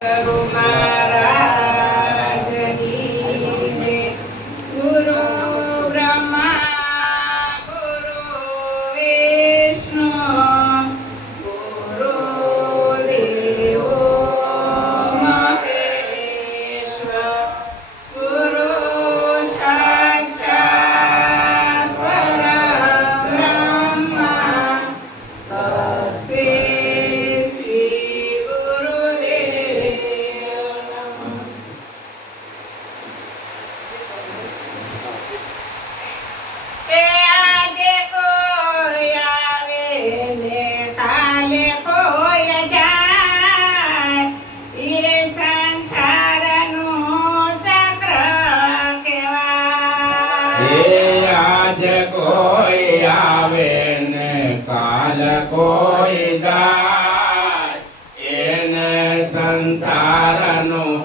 走路慢。કોઈ જાય એને સંસારનું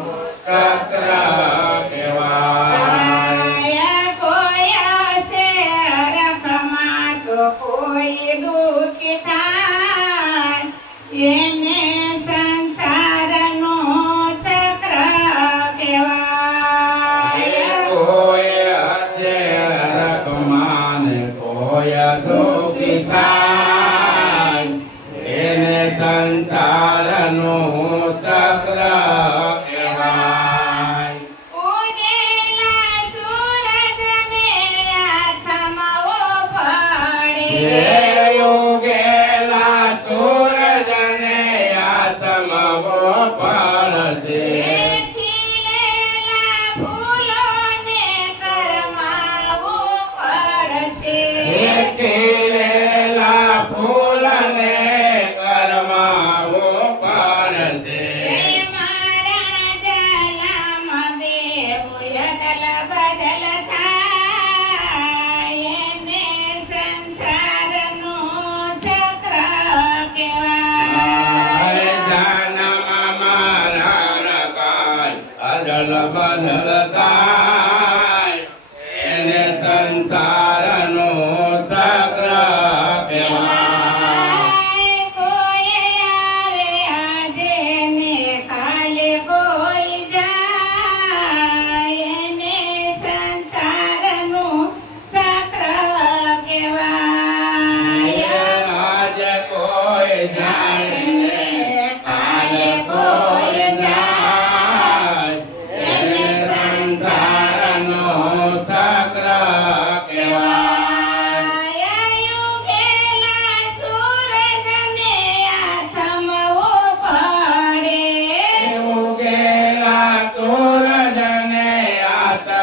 સંસારનો સક્ર યોગેલા સૂરજને આત્મવો પણ છે जल बदलता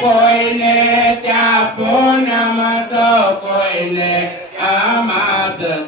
કોઈને ત્યાં પૂનમ તો કોઈને અમાસ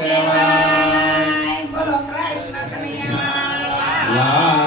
દેવાય બોલો કૃષ્ણ કનૈયા.